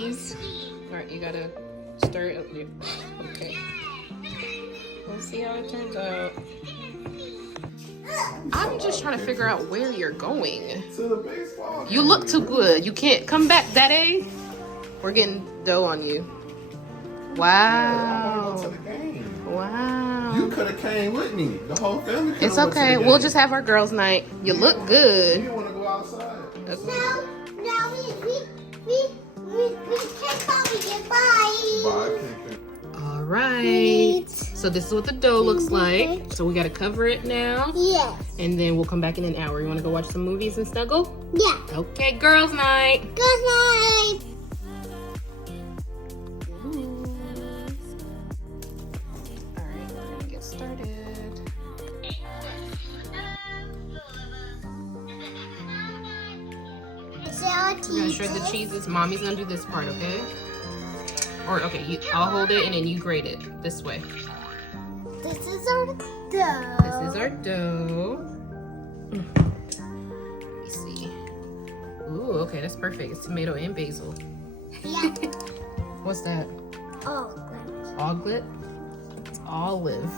please. All right, you gotta stir it up there. Okay. We'll see how it turns out. I'm just trying to figure out where you're going. To the baseball. You look too good. You can't come back, Daddy. We're getting dough on you. I want to Wow. go to the game. Wow. You could have came with me. The whole family could have It's okay. We'll just have our girls' night. You look You good. didn't want to go outside. No, we can't call me goodbye. Bye. All right. So this is what the dough looks like. So we got to cover it now. Yes. And then we'll come back in an hour. You want to go watch some movies and snuggle? Yeah. Okay, girls' night. Good night. All right, we're gonna get started. Is there a We're gonna shred the cheeses. Mommy's gonna do this part, okay? Or okay, I'll hold it and then you grate it this way. This is our dough. This is our dough. Let me see. Ooh, okay, that's perfect. It's tomato and basil. Yeah. What's that? Oh, Oglet? It's olive.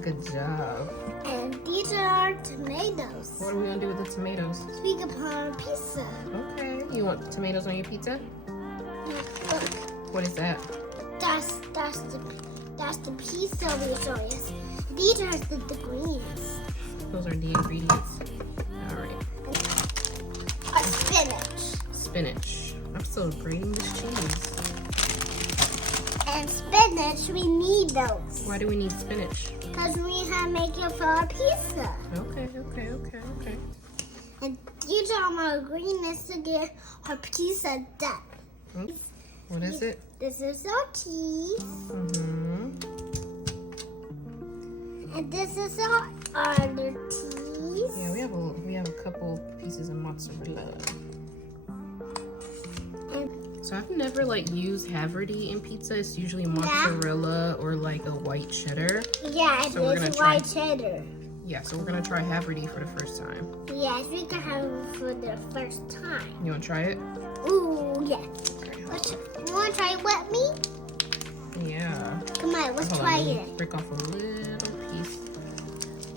Good job. and these are our tomatoes. What are we gonna do with the tomatoes? Speak upon pizza. Okay, you want tomatoes on your pizza? Look, What is that? that's the pizza we showed us. These are the greens. Those are the ingredients. All right. Our spinach. Spinach. I'm still grating this cheese. And spinach, we need those. Why do we need spinach? Because we have to make it for our pizza. Okay. And these are our greenness to get our pizza done. Oops. What is it? This is our cheese. Mm-hmm. And this is our other cheese. Yeah, we have a couple pieces of mozzarella. And So I've never used Haverty in pizza. It's usually mozzarella or like a white cheddar. yeah, So we're it's gonna try- white cheddar. Yeah, so we're gonna try Haverty for the first time. Yes, we can have it for the first time. You wanna try it? Ooh, yeah. Okay. You want to try it with me? Yeah. Come on, let's Hold on, try let me it. break off a little piece.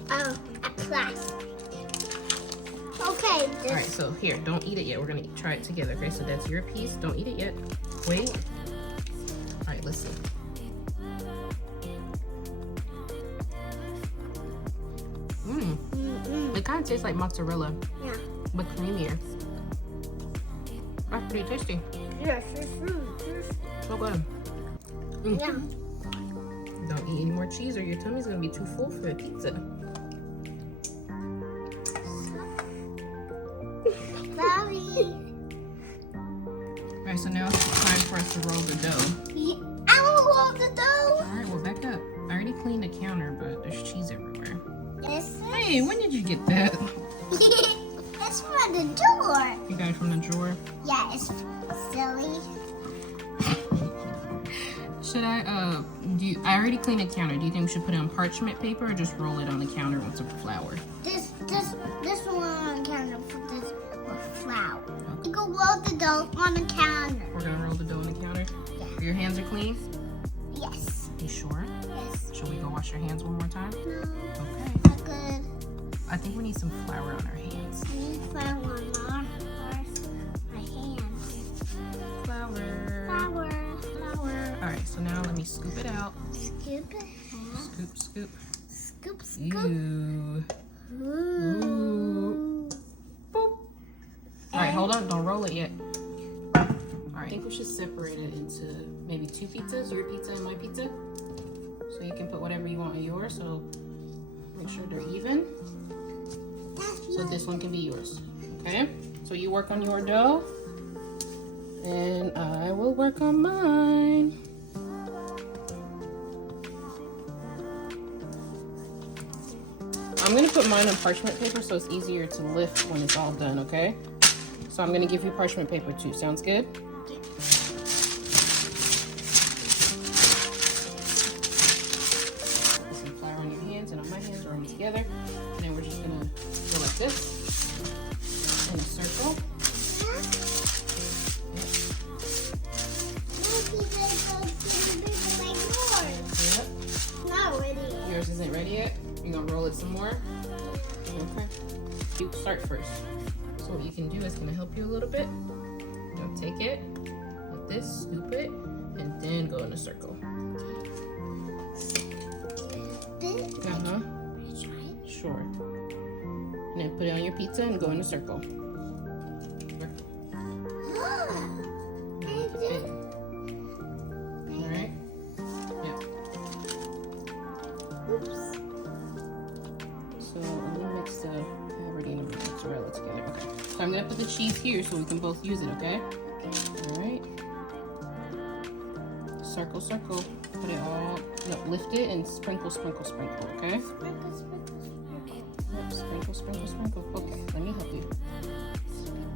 A class. Okay, All right, so here, don't eat it yet. We're gonna try it together, okay? So that's your piece. Don't eat it yet. Wait. All right, listen. It kind of tastes like mozzarella, Yeah. but creamier. That's pretty tasty. Yes, it's true. So good. Mm. Yeah. Don't eat any more cheese or your tummy's gonna be too full for a pizza. Sorry. All right, so now it's time for us to roll the dough. I don't love the dough. All right, well, back up. I already cleaned the counter, but there's cheese everywhere. It's Hey, when did you get that? it's from the door. You got it from the drawer? Yeah, it's silly. Should I, I already cleaned the counter. Do you think we should put it on parchment paper or just roll it on the counter with some flour? This one on the counter. Put this with flour. You can roll the dough on the counter. We're gonna roll the dough on the counter? Yeah. Your hands are clean? Yes. You sure? Yes. Should we go wash our hands one more time? No. Okay. Not good. I think we need some flour on our hands. I need flour on my hands. Flour. Flour. Flour. All right, so now let me scoop it out. Scoop it. Scoop, scoop. Scoop, scoop. Ooh. Ooh. Boop. All right, hold on. Don't roll it yet. All right. I think we should separate it into maybe two pizzas, your pizza and my pizza. So you can put whatever you want on yours. So make sure they're even. So this one can be yours. Okay? So you work on your dough. And I will work on mine. I'm gonna put mine on parchment paper so it's easier to lift when it's all done, okay? So I'm gonna give you parchment paper too. Sounds good? Put some flour on your hands and on my hands, roll them together. And then we're just gonna go like this in a circle. Yep. Okay. You start first. So what you can do is gonna help you a little bit. Now take it like this, scoop it, and then go in a circle. Uh-huh. Sure. And then put it on your pizza and go in a circle. Alright? Yeah. Oops. So let me mix the Havertine and mozzarella together. Okay. So I'm gonna put the cheese here so we can both use it, okay? Alright. Circle, circle. Put it all, no, lift it and sprinkle, sprinkle, sprinkle, okay? Sprinkle, sprinkle, sprinkle. Yep, sprinkle, sprinkle, sprinkle. Okay, let me help you.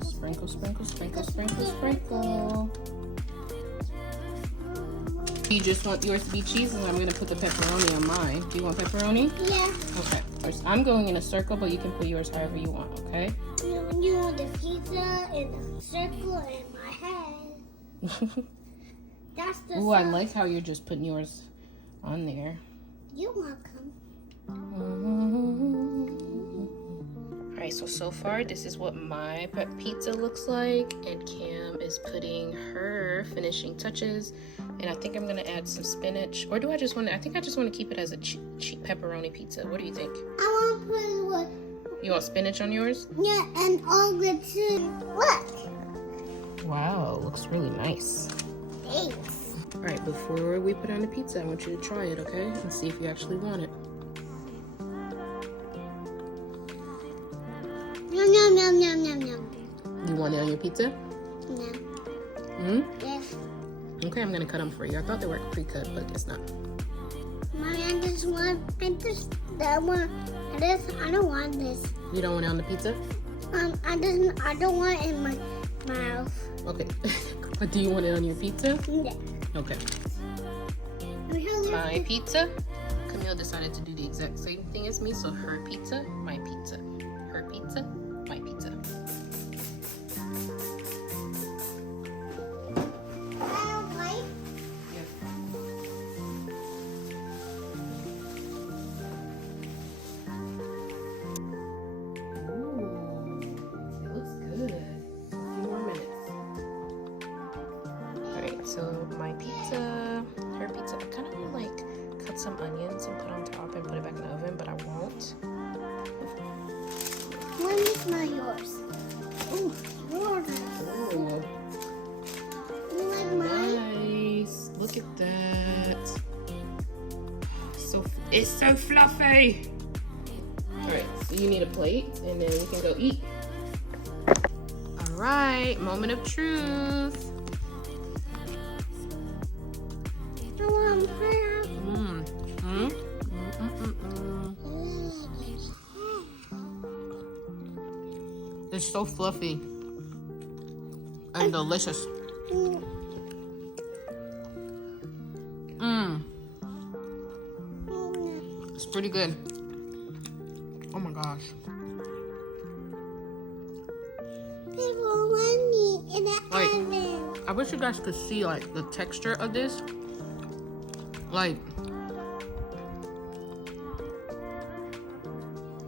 Sprinkle, sprinkle, sprinkle, sprinkle, sprinkle. You just want yours to be cheese, and I'm gonna put the pepperoni on mine. Do you want pepperoni? Yeah. Okay. First, I'm going in a circle, but you can put yours however you want, okay? You want the pizza in a circle in my head. That's the Ooh, I like how you're just putting yours on there. You're welcome. Alright, so far this is what my pizza looks like, and Cam is putting her finishing touches, and I think I'm gonna add some spinach, or do I just want to, I think I just want to keep it as a cheap pepperoni pizza. What do you think? I want to put what? You want spinach on yours? Yeah, and all the too. Look. Wow, looks really nice. Thanks. Alright, before we put on the pizza, I want you to try it, okay? And see if you actually want it. Yum, yum, yum, yum, yum, yum. You want it on your pizza? No. Hmm? Yes. Okay, I'm gonna cut them for you. I thought they were pre-cut, but it's not. Mommy, I just want, that one. I don't want this. You don't want it on the pizza? I don't want it in my mouth. Okay. But do you want it on your pizza? Yeah. Okay. My pizza. Camille decided to do the exact same thing as me, so her pizza, my pizza. Her pizza, my pizza. So my pizza, her pizza, I kind of want to like cut some onions and put on top and put it back in the oven, but I won't. One is not yours. Oh, yours. Ooh, You like mine? nice. Look at that. So it's so fluffy. All right, so you need a plate, and then we can go eat. All right, moment of truth. I want her. It's so fluffy and delicious. It's pretty good. Oh my gosh. People want me in the oven. I wish you guys could see like the texture of this. Like,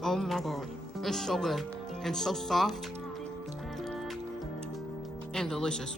oh my god, it's so good and so soft and delicious.